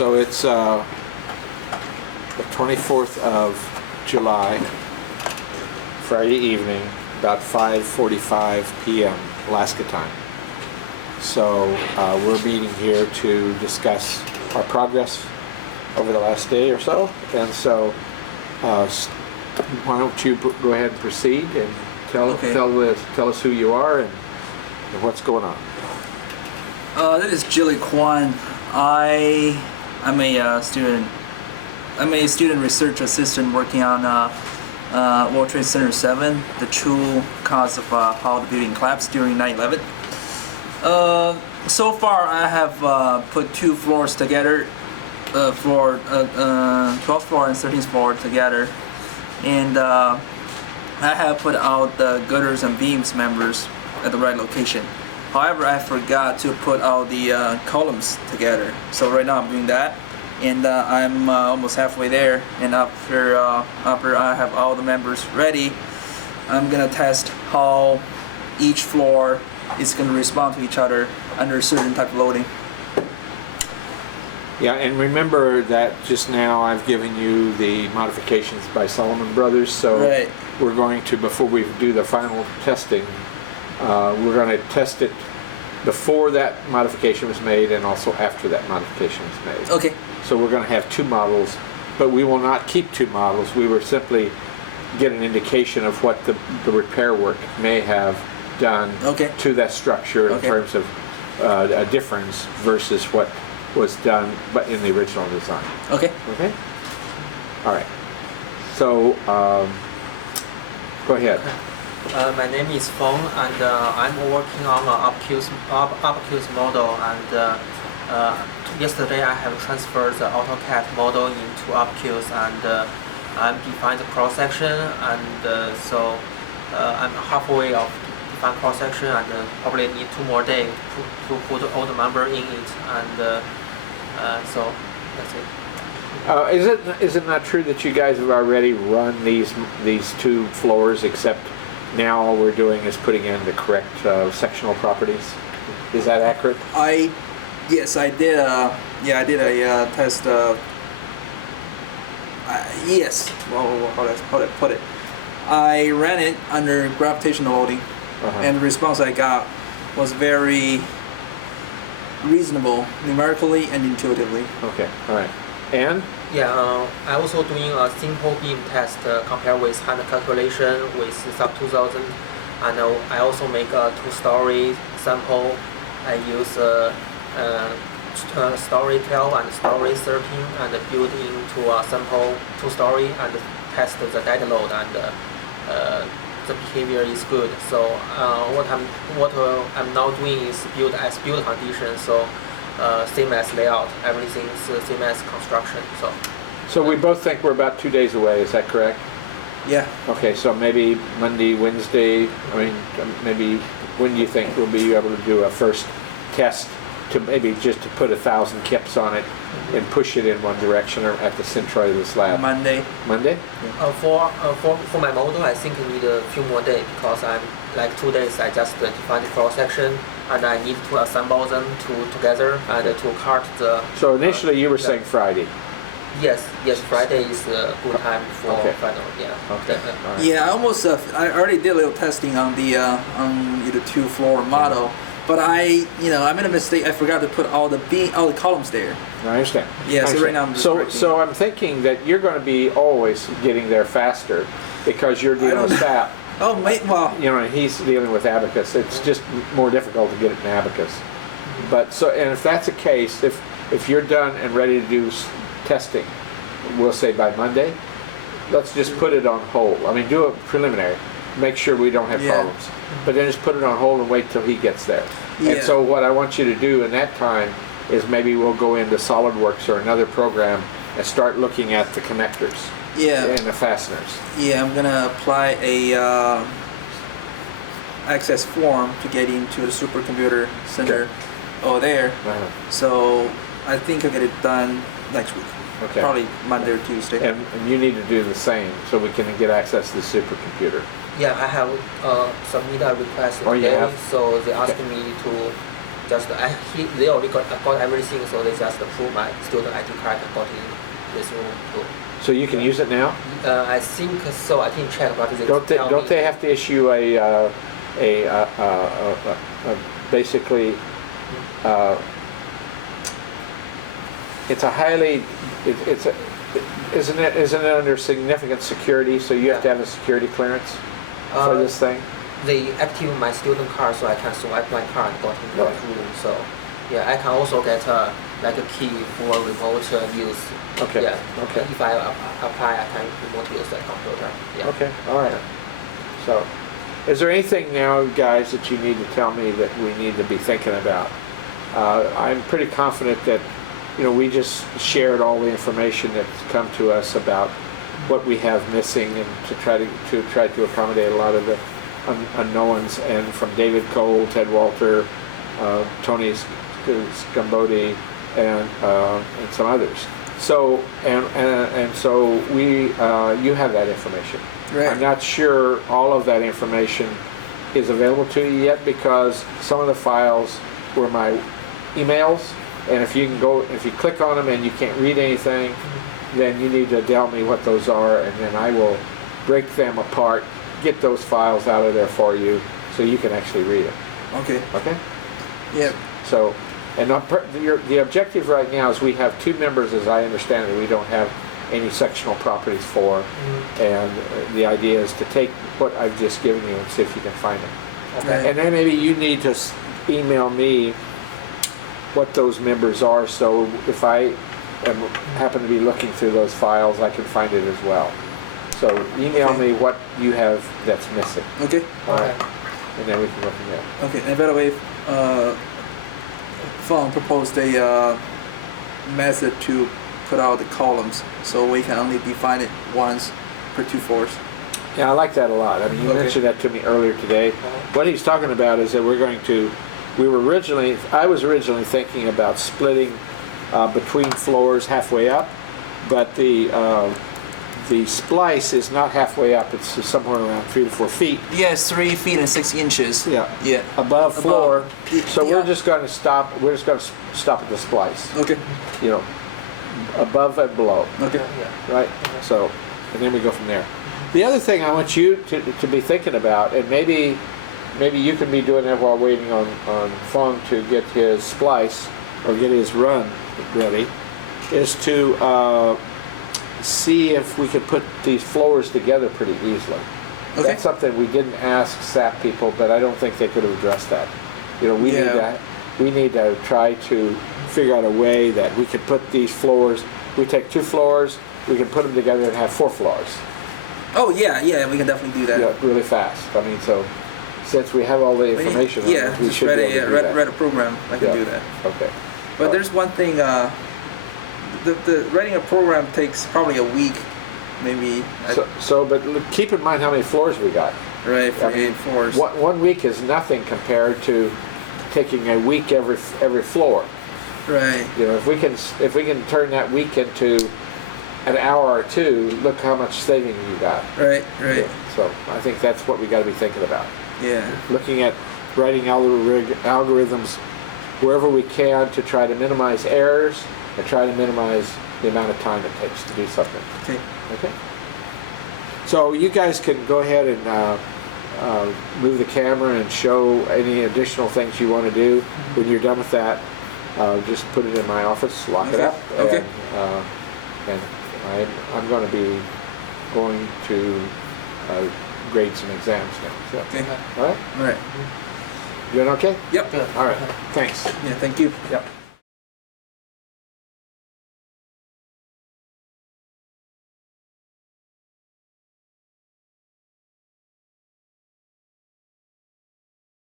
So it's the 24th of July, Friday evening, about 5:45 p.m. Alaska time. So we're meeting here to discuss our progress over the last day or so. And so why don't you go ahead and proceed and tell us who you are and what's going on. This is Jilly Kwan. I'm a student. I'm a student research assistant working on World Trade Center 7, the true cause of how the building collapsed during 9/11. So far, I have put two floors together, 12th floor and 13th floor together, and I have put out the gutters and beams members at the right location. However, I forgot to put all the columns together. So right now I'm doing that, and I'm almost halfway there. And after I have all the members ready, I'm gonna test how each floor is gonna respond to each other under a certain type of loading. Yeah, and remember that just now I've given you the modifications by Solomon Brothers. So right. We're going to, before we do the final testing, we're going to test it before that modification was made and also after that modification was made. Okay. So we're going to have two models, but we will not keep two models. We will simply get an indication of what the repair work may have done to that structure in terms of a difference versus what was done but in the original design. Okay. Okay? All right. So, go ahead. My name is Feng, and I'm working on an obtuse model. And yesterday I have transferred the AutoCAD model into obtuse, and I'm defined the cross section. And so I'm halfway of define cross section, and probably need 2 more days to put all the number in it. And so that's it. Is it not true that you guys have already run these two floors, except now all we're doing is putting in the correct sectional properties? Is that accurate? Yes, I did. I did a test. Yes. Well, how do I put it? I ran it under gravitational loading, and the response I got was very reasonable numerically and intuitively. Okay. All right. And? Yeah, I also doing a simple beam test compared with hand calculation with sub 2000, and I also make a 2-story sample. I use story 12 and story 13 and build into a sample 2-story and test the dead load, and the behavior is good. So what I'm now doing is build as build condition. So. Same as layout, everything's same as construction. So we both think we're about 2 days away. Is that correct? Yeah. Okay, so maybe Monday, Wednesday. I mean, maybe when do you think we'll be able to do a first test to maybe just to put 1,000 kips on it and push it in one direction or at the centroid of the slab? Monday. Monday? Yeah. For my model, I think I need a few more days because I'm like 2 days. I just define the cross section. And I need to assemble them together and to cut the... So initially you were saying Friday? Yes, Friday is a good time for final, yeah. Okay. Right. Yeah, I already did a little testing on the 2-floor model, but I made a mistake. I forgot to put all the columns there. I understand. Yeah, so right now I'm just So I'm thinking that you're going to be always getting there faster because you're dealing with SAP. Oh, well. He's dealing with Abacus. It's just more difficult to get it in Abacus. But and if that's the case, if you're done and ready to do testing, we'll say by Monday, let's just put it on hold. I mean, do a preliminary, make sure we don't have problems. But then just put it on hold and wait till he gets there. Yeah. And so what I want you to do in that time is maybe we'll go into SolidWorks or another program and start looking at the connectors. Yeah. And the fasteners. Yeah, I'm gonna apply a access form to get into the supercomputer center over there. So I think I'll get it done next week. Okay. Probably Monday or Tuesday. And you need to do the same so we can get access to the supercomputer. Yeah, I have submitted a request today, so they asked me to they already got everything, so they just approve my student ID card and got in this room too. So you can use it now? I think so. I didn't check, but they Don't tell they have to issue basically it's a highly isn't it under significant security, so you have to have a security clearance for this thing? They activate my student card, so I can swipe my card and go to the room. So yeah, I can also get like a key for remote use. Okay. Yeah. Okay. If I apply, I can remote use the computer. Yeah. Okay. All right. So, is there anything now, guys, that you need to tell me that we need to be thinking about? I'm pretty confident that, we just shared all the information that's come to us about what we have missing, and to try to accommodate a lot of the unknowns, and from David Cole, Ted Walter, Tony Scambodi, and some others. So and so you have that information. Right. I'm not sure all of that information is available to you yet, because some of the files were my emails, and if you click on them and you can't read anything, then you need to tell me what those are, and then I will break them apart, get those files out of there for you, so you can actually read it. Okay. Okay? Yep. So, and the objective right now is we have 2 members, as I understand it, we don't have any sectional properties for, and the idea is to take what I've just given you and see if you can find them. Okay. And then maybe you need to email me what those members are, so if I happen to be looking through those files, I can find it as well. So email me what you have that's missing. Okay. All right. And then we can go from there. Okay. And by the way, Fong proposed a method to put out the columns, so we can only define it once per 2 floors. Yeah, I like that a lot. I mean, you mentioned that to me earlier today. What he's talking about is that I was originally thinking about splitting between floors halfway up, but the splice is not halfway up. It's somewhere around 3 to 4 feet. Yes, 3 feet and 6 inches. Yeah. Yeah. Above floor. So yeah. we're just going to stop. We're just going to stop at the splice. Okay. Above and below. Okay. Right. So, and then we go from there. The other thing I want you to be thinking about, and maybe you can be doing that while waiting on Fong to get his splice or get his run ready, is to see if we could put these floors together pretty easily. Okay. That's something we didn't ask SAP people, but I don't think they could have addressed that. We need to try to figure out a way that we could put these floors. We take 2 floors, we can put them together and have 4 floors. Oh yeah, we can definitely do that. Yeah, really fast. I mean, so since we have all the information, yeah, we just should be able to do that. read a program. I can do that. Okay. But there's one thing. The writing a program takes probably a week, maybe. But keep in mind how many floors we got. Right, for 8 floors. 1 week is nothing compared to taking a week every floor. Right. If we can turn that week into an hour or 2, look how much saving you got. Right. Yeah, so I think that's what we got to be thinking about. Yeah. Looking at writing algorithms wherever we can to try to minimize errors and try to minimize the amount of time it takes to do something. Okay. So you guys can go ahead and move the camera and show any additional things you want to do. When you're done with that, just put it in my office, lock it up, and I'm going to be going to grade some exams now. So, Okay. all right? All right. You doing okay? Yep. Good. All right. Thanks. Yeah. Thank you. Yep.